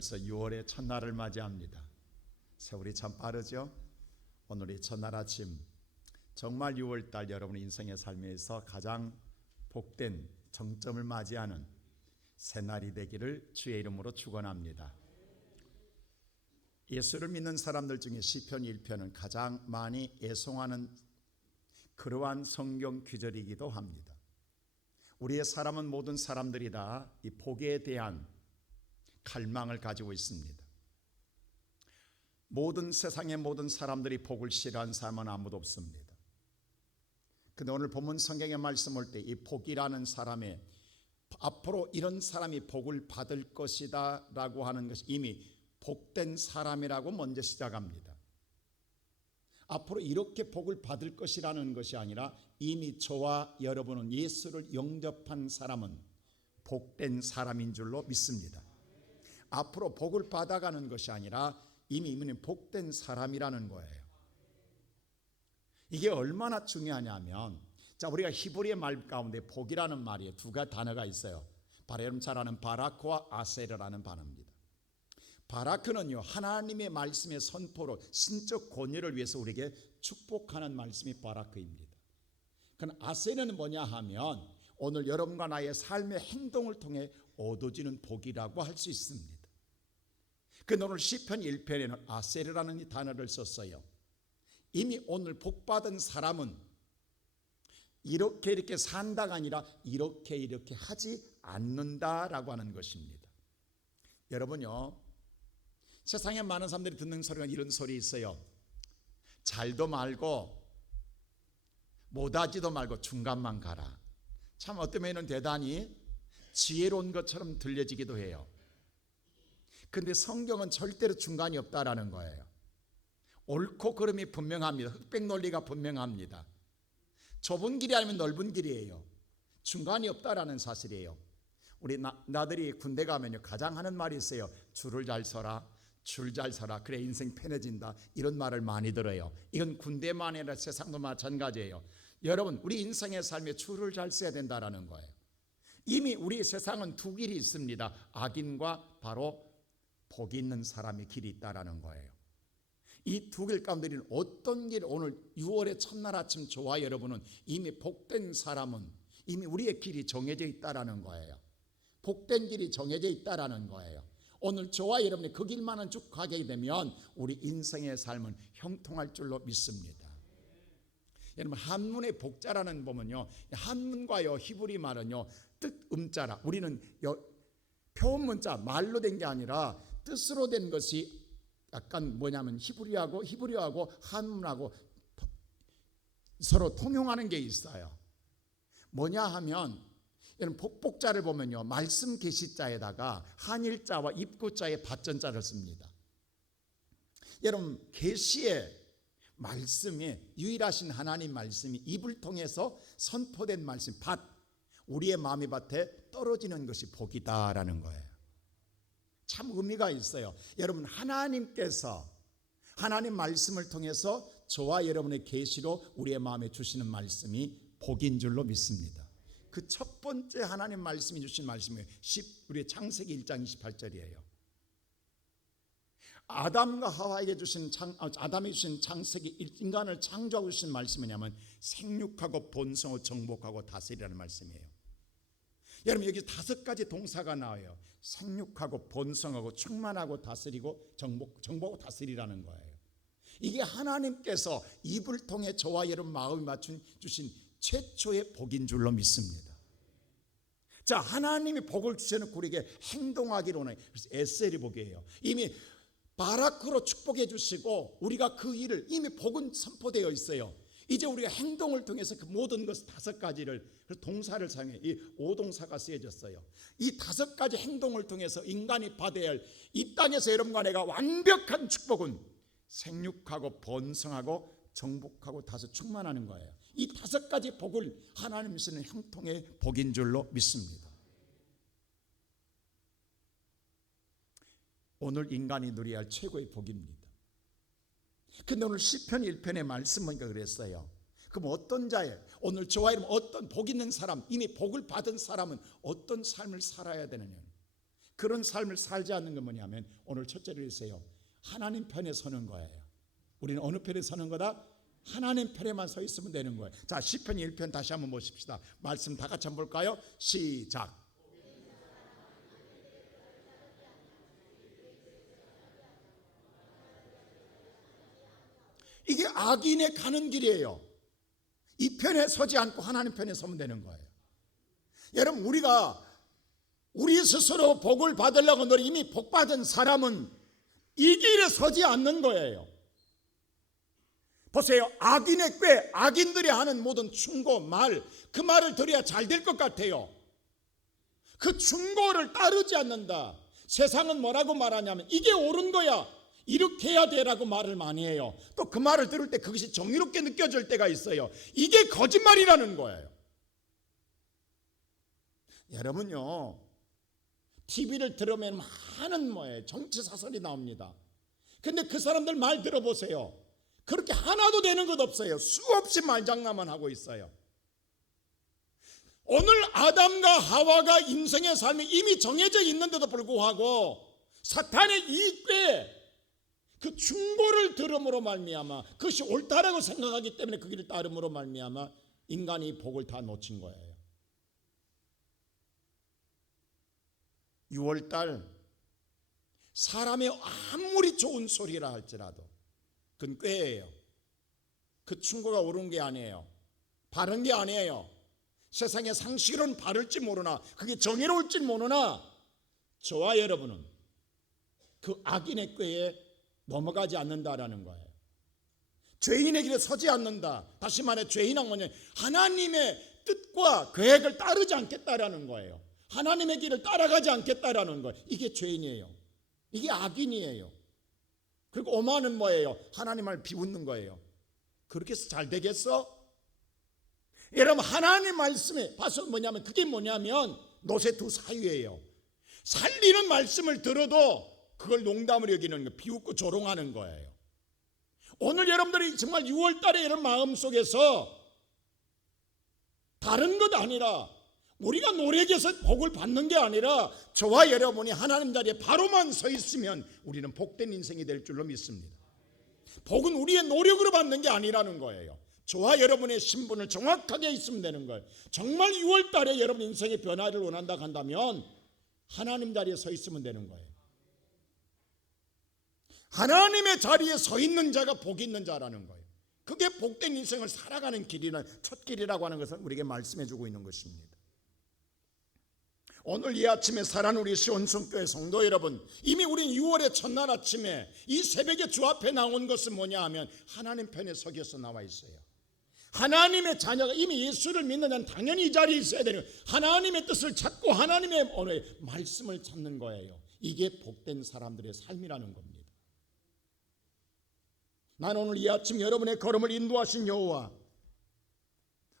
벌써 6월의 첫날을 맞이합니다. 세월이 참 빠르죠? 오늘이 첫날 아침, 정말 6월달 여러분의 인생의 삶에서 가장 복된 정점을 맞이하는 새날이 되기를 주의 이름으로 축원합니다. 예수를 믿는 사람들 중에 시편 1편은 가장 많이 애송하는 그러한 성경 구절이기도 합니다. 우리의 사람은 모든 사람들이 다 이 복에 대한 갈망을 가지고 있습니다. 모든 세상의 모든 사람들이 복을 싫어하는 사람은 아무도 없습니다. 근데 오늘 본문 성경의 말씀 올 때 이 복이라는 사람의 앞으로 이런 사람이 복을 받을 것이다 라고 하는 것이 이미 복된 사람이라고 먼저 시작합니다. 앞으로 이렇게 복을 받을 것이라는 것이 아니라 이미 저와 여러분은 예수를 영접한 사람은 복된 사람인 줄로 믿습니다. 앞으로 복을 받아가는 것이 아니라 이미 복된 사람이라는 거예요. 이게 얼마나 중요하냐면, 자, 우리가 히브리의 말 가운데 복이라는 말이 두 가지 단어가 있어요. 바로 여러분 잘 아는 바라크와 아세르라는 단어입니다. 바라크는요, 하나님의 말씀의 선포로 신적 권위를 위해서 우리에게 축복하는 말씀이 바라크입니다. 그럼 아세르는 뭐냐 하면 오늘 여러분과 나의 삶의 행동을 통해 얻어지는 복이라고 할 수 있습니다. 그 오늘 시편 1편에는 아세르라는 이 단어를 썼어요. 이미 오늘 복받은 사람은 이렇게 산다가 아니라 이렇게 하지 않는다라고 하는 것입니다. 여러분요, 세상에 많은 사람들이 듣는 소리가 이런 소리 있어요. 잘도 말고 못하지도 말고 중간만 가라. 참 어떤 면은 대단히 지혜로운 것처럼 들려지기도 해요. 근데 성경은 절대로 중간이 없다라는 거예요. 옳고 그름이 분명합니다. 흑백 논리가 분명합니다. 좁은 길이 아니면 넓은 길이에요. 중간이 없다라는 사실이에요. 우리 나들이 군대 가면요, 가장 하는 말이 있어요. 줄을 잘 서라, 줄 잘 서라, 그래 인생 편해진다, 이런 말을 많이 들어요. 이건 군대만 아니라 세상도 마찬가지예요. 여러분, 우리 인생의 삶에 줄을 잘 서야 된다라는 거예요. 이미 우리 세상은 두 길이 있습니다. 악인과 바로 복이 있는 사람의 길이 있다라는 거예요. 이 두 길 가운데 어떤 길, 오늘 6월의 첫날 아침 저와 여러분은 이미 복된 사람은 이미 우리의 길이 정해져 있다라는 거예요. 복된 길이 정해져 있다라는 거예요. 오늘 저와 여러분이 그 길만은 쭉 가게 되면 우리 인생의 삶은 형통할 줄로 믿습니다. 여러분, 한문의 복자라는 보면요, 한문과요 히브리 말은요 뜻 음자라, 우리는 표현 문자 말로 된 게 아니라 뜻으로 된 것이 약간 뭐냐면 히브리어하고 한문하고 서로 통용하는 게 있어요. 뭐냐 하면 여러분, 복자를 보면요, 말씀 계시자에다가 한일자와 입구자에 받전자를 씁니다. 여러분, 계시의 말씀이 유일하신 하나님 말씀이 입을 통해서 선포된 말씀, 우리의 마음의 밭에 떨어지는 것이 복이다라는 거예요. 참 의미가 있어요. 여러분, 하나님께서 하나님 말씀을 통해서 저와 여러분의 계시로 우리의 마음에 주시는 말씀이 복인 줄로 믿습니다. 그 첫 번째 하나님 말씀이 주신 말씀이 우리 창세기 1장 28절이에요. 아담과 하와에게 주신 아담이 주신 창세기 인간을 창조하고 주신 말씀이 뭐냐면 생육하고 번성하고 정복하고 다스리라는 말씀이에요. 여러분, 여기 5가지 동사가 나와요. 생육하고 번성하고 충만하고 다스리고 정복하고 다스리라는 거예요. 이게 하나님께서 입을 통해 저와 여러분 마음을 맞춘 주신 최초의 복인 줄로 믿습니다. 자, 하나님이 복을 주셔놓고 우리에게 행동하기로 원해요. 그래서 에셀이 복이에요. 이미 바라크로 축복해 주시고 우리가 그 일을 이미 복은 선포되어 있어요. 이제 우리가 행동을 통해서 그 모든 것 5가지를, 그래서 동사를 사용해 이 5동사가 쓰여졌어요. 이 5가지 행동을 통해서 인간이 받아야 할 이 땅에서 여러분과 내가 완벽한 축복은 생육하고 번성하고 정복하고 충만하는 거예요. 이 5가지 복을 하나님이 쓰는 형통의 복인 줄로 믿습니다. 오늘 인간이 누려야 할 최고의 복입니다. 근데 오늘 시편 1편의 말씀 보니까 그랬어요. 그럼 어떤 자예요? 오늘 저와 여러분 어떤 복 있는 사람, 이미 복을 받은 사람은 어떤 삶을 살아야 되느냐? 그런 삶을 살지 않는 건 뭐냐면 오늘 첫째로 있어요. 하나님 편에 서는 거예요. 우리는 어느 편에 서는 거다? 하나님 편에만 서 있으면 되는 거예요. 자, 시편 1편 다시 한번 보십시다. 말씀 다 같이 한번 볼까요? 시작. 이게 악인의 가는 길이에요. 이 편에 서지 않고 하나님 편에 서면 되는 거예요. 여러분, 우리 스스로 복을 받으려고 노력, 이미 복 받은 사람은 이 길에 서지 않는 거예요. 보세요. 악인의 꾀, 악인들이 하는 모든 충고 말, 그 말을 들어야 잘 될 것 같아요. 그 충고를 따르지 않는다. 세상은 뭐라고 말하냐면 이게 옳은 거야, 이렇게 해야 돼라고 말을 많이 해요. 또 그 말을 들을 때 그것이 정의롭게 느껴질 때가 있어요. 이게 거짓말이라는 거예요. 여러분요, TV를 들으면 많은 정치 사설이 나옵니다. 근데 그 사람들 말 들어보세요. 그렇게 하나도 되는 것 없어요. 수없이 말장난만 하고 있어요. 오늘 아담과 하와가 인생의 삶이 이미 정해져 있는데도 불구하고 사탄의 이 꾀, 그 충고를 들음으로 말미암아, 그것이 옳다라고 생각하기 때문에 그 길을 따름으로 말미암아 인간이 복을 다 놓친 거예요. 6월달 사람이 아무리 좋은 소리라 할지라도 그건 꾀예요. 그 충고가 옳은 게 아니에요. 바른 게 아니에요. 세상의 상식으로는 바를지 모르나, 그게 정의로울지 모르나, 저와 여러분은 그 악인의 꾀에 넘어가지 않는다라는 거예요. 죄인의 길에 서지 않는다. 다시 말해 죄인은 뭐냐, 하나님의 뜻과 계획을 따르지 않겠다라는 거예요. 하나님의 길을 따라가지 않겠다라는 거예요. 이게 죄인이에요. 이게 악인이에요. 그리고 오만은 뭐예요? 하나님을 비웃는 거예요. 그렇게 해서 잘 되겠어? 여러분, 하나님 말씀에 봐서 뭐냐면, 그게 뭐냐면 노새 두 사유예요. 살리는 말씀을 들어도 그걸 농담으로 여기는 거, 비웃고 조롱하는 거예요. 오늘 여러분들이 정말 6월 달에 이런 마음속에서 다른 것 아니라 우리가 노력해서 복을 받는 게 아니라 저와 여러분이 하나님 자리에 바로만 서 있으면 우리는 복된 인생이 될 줄로 믿습니다. 복은 우리의 노력으로 받는 게 아니라는 거예요. 저와 여러분의 신분을 정확하게 있으면 되는 거예요. 정말 6월 달에 여러분 인생의 변화를 원한다 한다면 하나님 자리에 서 있으면 되는 거예요. 하나님의 자리에 서 있는 자가 복 있는 자라는 거예요. 그게 복된 인생을 살아가는 길이나 첫 길이라고 하는 것을 우리에게 말씀해 주고 있는 것입니다. 오늘 이 아침에 사랑하는 우리 시온성교회 성도 여러분, 이미 우린 6월의 첫날 아침에 이 새벽에 주 앞에 나온 것은 뭐냐 하면 하나님 편에 서겨서 나와 있어요. 하나님의 자녀가 이미 예수를 믿는 자는 당연히 이 자리에 있어야 되는 거예요. 하나님의 뜻을 찾고 하나님의 오늘 말씀을 찾는 거예요. 이게 복된 사람들의 삶이라는 겁니다. 나는 오늘 이 아침 여러분의 걸음을 인도하신 여호와,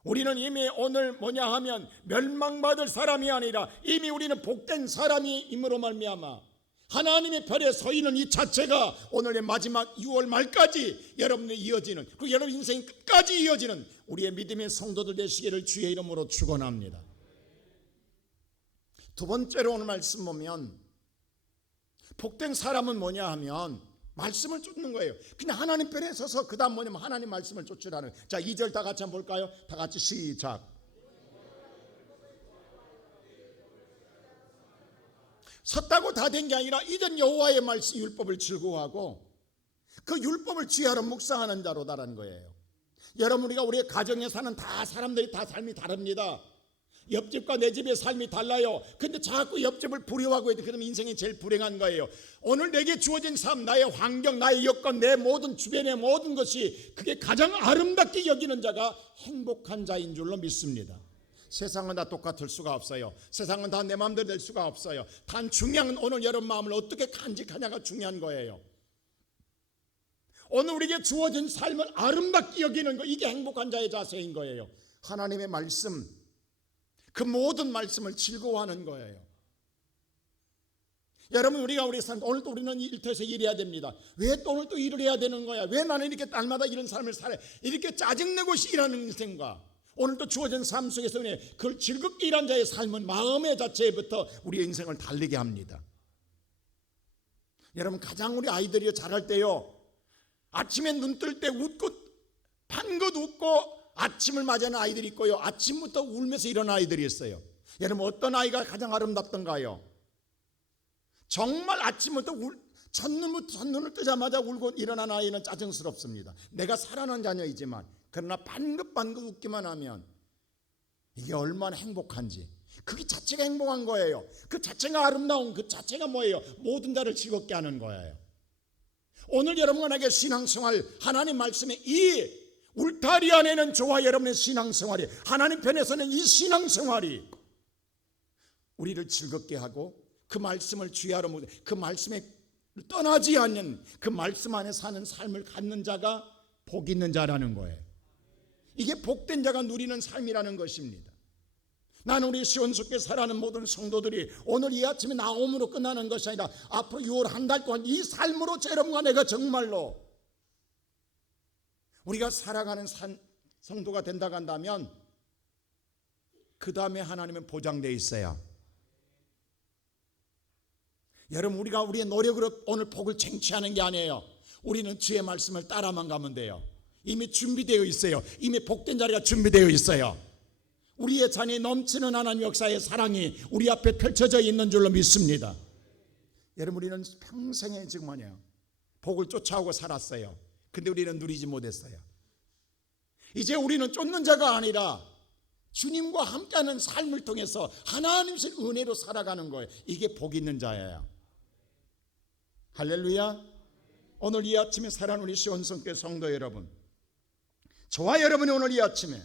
우리는 이미 오늘 뭐냐 하면 멸망받을 사람이 아니라 이미 우리는 복된 사람임으로 말미암아 하나님의 편에 서 있는 이 자체가 오늘의 마지막 6월 말까지 여러분의 이어지는, 그리고 여러분 인생 끝까지 이어지는 우리의 믿음의 성도들 되시기를 주의 이름으로 축원합니다. 두 번째로 오늘 말씀 보면 복된 사람은 뭐냐 하면 말씀을 쫓는 거예요. 그냥 하나님 편에 서서 그 다음 뭐냐면 하나님 말씀을 쫓으라는. 자, 2절 다 같이 한번 볼까요? 다 같이 시작. 섰다고 다 된 게 아니라 이전 여호와의 말씀 율법을 즐거워하고 그 율법을 지혜로 묵상하는 자로다라는 거예요. 여러분, 우리가 우리의 가정에 사는 다 사람들이 다 삶이 다릅니다. 옆집과 내 집의 삶이 달라요. 근데 자꾸 옆집을 부러워하고 있는데 그러면 인생이 제일 불행한 거예요. 오늘 내게 주어진 삶, 나의 환경, 나의 여건, 내 모든 주변의 모든 것이 그게 가장 아름답게 여기는 자가 행복한 자인 줄로 믿습니다. 세상은 다 똑같을 수가 없어요. 세상은 다 내 마음대로 될 수가 없어요. 단 중요한 건 오늘 여러분 마음을 어떻게 간직하냐가 중요한 거예요. 오늘 우리에게 주어진 삶을 아름답게 여기는 거, 이게 행복한 자의 자세인 거예요. 하나님의 말씀, 그 모든 말씀을 즐거워하는 거예요. 여러분, 우리가 우리 삶, 오늘 또 우리는 일터에서 일해야 됩니다. 왜 또 오늘 또 일을 해야 되는 거야? 왜 나는 이렇게 날마다 이런 삶을 살아야, 이렇게 짜증내고 일하는 인생과 오늘 또 주어진 삶 속에서 그걸 즐겁게 일한 자의 삶은 마음의 자체부터 우리의 인생을 달리게 합니다. 여러분, 가장 우리 아이들이 자랄 때요, 아침에 눈 뜰 때 웃고 방긋 웃고 아침을 맞이하는 아이들이 있고요, 아침부터 울면서 일어나는 아이들이 있어요. 여러분, 어떤 아이가 가장 아름답던가요? 정말 아침부터 첫눈을 뜨자마자 울고 일어나는 아이는 짜증스럽습니다. 내가 사랑하는 자녀이지만 그러나 반긋반긋 웃기만 하면 이게 얼마나 행복한지, 그게 자체가 행복한 거예요. 그 자체가 아름다운, 그 자체가 뭐예요? 모든 자를 즐겁게 하는 거예요. 오늘 여러분에게 신앙생활, 하나님 말씀에 이 울타리 안에는 저와 여러분의 신앙생활이, 하나님 편에서는 이 신앙생활이 우리를 즐겁게 하고 그 말씀을 주야로 모두 그 말씀에 떠나지 않는, 그 말씀 안에 사는 삶을 갖는 자가 복 있는 자라는 거예요. 이게 복된 자가 누리는 삶이라는 것입니다. 나는 우리 시온숙교에 살아가는 모든 성도들이 오늘 이 아침에 나옴으로 끝나는 것이 아니라 앞으로 6월 한 달 동안 이 삶으로 여러분과 내가 정말로 우리가 살아가는 성도가 된다고 한다면 그 다음에 하나님은 보장되어 있어요. 여러분, 우리가 우리의 노력으로 오늘 복을 쟁취하는 게 아니에요. 우리는 주의 말씀을 따라만 가면 돼요. 이미 준비되어 있어요. 이미 복된 자리가 준비되어 있어요. 우리의 잔이 넘치는 하나님 역사의 사랑이 우리 앞에 펼쳐져 있는 줄로 믿습니다. 여러분, 우리는 평생에 지금 뭐냐, 복을 쫓아오고 살았어요. 근데 우리는 누리지 못했어요. 이제 우리는 쫓는 자가 아니라 주님과 함께하는 삶을 통해서 하나님의 은혜로 살아가는 거예요. 이게 복 있는 자예요. 할렐루야. 오늘 이 아침에 살아가는 우리 시온성교회 성도 여러분, 저와 여러분이 오늘 이 아침에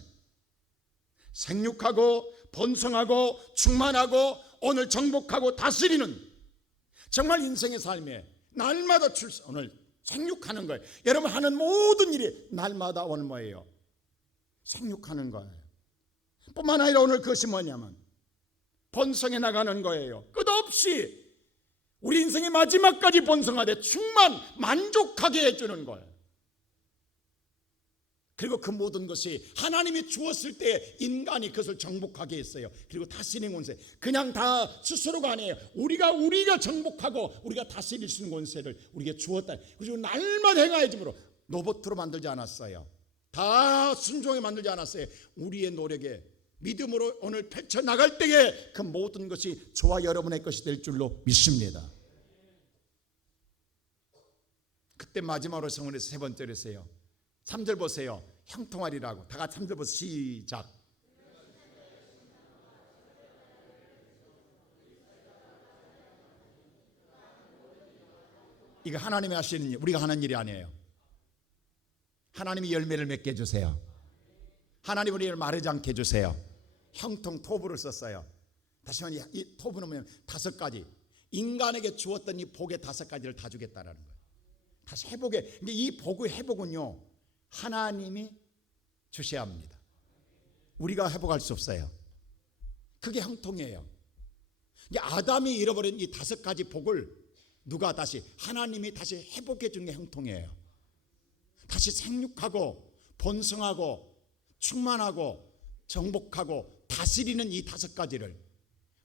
생육하고 번성하고 충만하고 오늘 정복하고 다스리는 정말 인생의 삶에 날마다 오늘 생육하는 거예요. 여러분 하는 모든 일이 날마다 오늘 뭐예요? 생육하는 거예요. 뿐만 아니라 오늘 그것이 뭐냐면 번성해 나가는 거예요. 끝없이 우리 인생의 마지막까지 번성하되 충만 만족하게 해주는 거예요. 그리고 그 모든 것이 하나님이 주었을 때 인간이 그것을 정복하게 했어요. 그리고 다스리는 권세, 그냥 다 스스로가 아니에요. 우리가 정복하고 우리가 다스릴 수 있는 권세를 우리에게 주었다. 그리고 날마다 행하여짐으로 로봇으로 만들지 않았어요. 다 순종에 만들지 않았어요. 우리의 노력에 믿음으로 오늘 펼쳐나갈 때에 그 모든 것이 저와 여러분의 것이 될 줄로 믿습니다. 그때 마지막으로 성원에서 세 번째로 했어요. 3절 보세요. 형통하리라고. 다 같이 3절 보세요. 시작. 이거 하나님이 하시는 일, 우리가 하는 일이 아니에요. 하나님이 열매를 맺게 해주세요. 하나님 우리를 마르지 않게 해주세요. 형통, 토부를 썼어요. 다시 말해 이 토부는 뭐냐면 5가지, 인간에게 주었던 이 복의 5가지를 다 주겠다라는 거예요. 다시 회복해. 근데 이 복의 회복은요, 하나님이 주셔야 합니다. 우리가 회복할 수 없어요. 그게 형통이에요. 아담이 잃어버린 이 5가지 복을 누가 다시, 하나님이 다시 회복해 준 게 형통이에요. 다시 생육하고 번성하고 충만하고 정복하고 다스리는 이 5가지를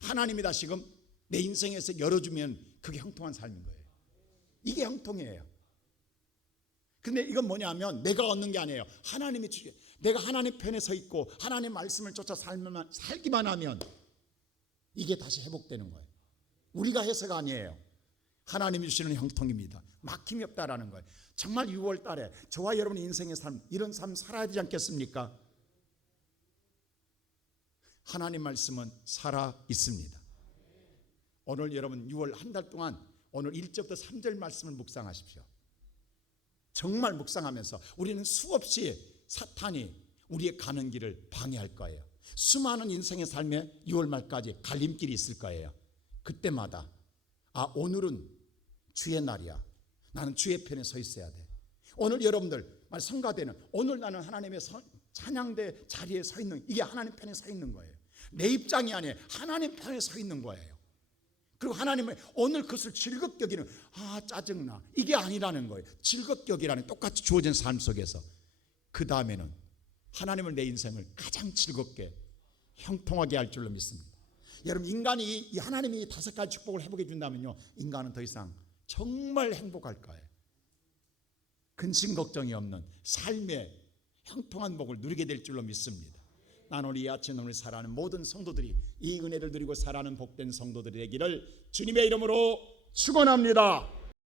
하나님이 다시금 내 인생에서 열어주면 그게 형통한 삶인 거예요. 이게 형통이에요. 근데 이건 뭐냐면 내가 얻는 게 아니에요. 하나님이 주게. 내가 하나님 편에 서 있고 하나님 말씀을 쫓아 살기만 하면 이게 다시 회복되는 거예요. 우리가 해서가 아니에요. 하나님이 주시는 형통입니다. 막힘이 없다라는 거예요. 정말 6월 달에 저와 여러분의 인생의 삶, 이런 삶 살아야 되지 않겠습니까? 하나님 말씀은 살아 있습니다. 오늘 여러분 6월 한 달 동안 오늘 1절부터 3절 말씀을 묵상하십시오. 정말 묵상하면서 우리는 수없이 사탄이 우리의 가는 길을 방해할 거예요. 수많은 인생의 삶에 6월 말까지 갈림길이 있을 거예요. 그때마다 오늘은 주의 날이야. 나는 주의 편에 서 있어야 돼. 오늘 여러분들 성가대는 오늘 나는 하나님의 찬양대 자리에 서 있는, 이게 하나님 편에 서 있는 거예요. 내 입장이 아니에요. 하나님 편에 서 있는 거예요. 그리고 하나님은 오늘 그것을 즐겁게 여기는, 짜증나, 이게 아니라는 거예요. 즐겁게 여기라는, 똑같이 주어진 삶 속에서 그 다음에는 하나님을, 내 인생을 가장 즐겁게 형통하게 할 줄로 믿습니다. 여러분, 인간이 이 하나님이 5가지 축복을 회복해 준다면요, 인간은 더 이상 정말 행복할 거예요. 근심 걱정이 없는 삶의 형통한 복을 누리게 될 줄로 믿습니다. 나는 우리 이 아침 오늘 살아가는 모든 성도들이 이 은혜를 누리고 살아가는 복된 성도들이 되기를 주님의 이름으로 축원합니다.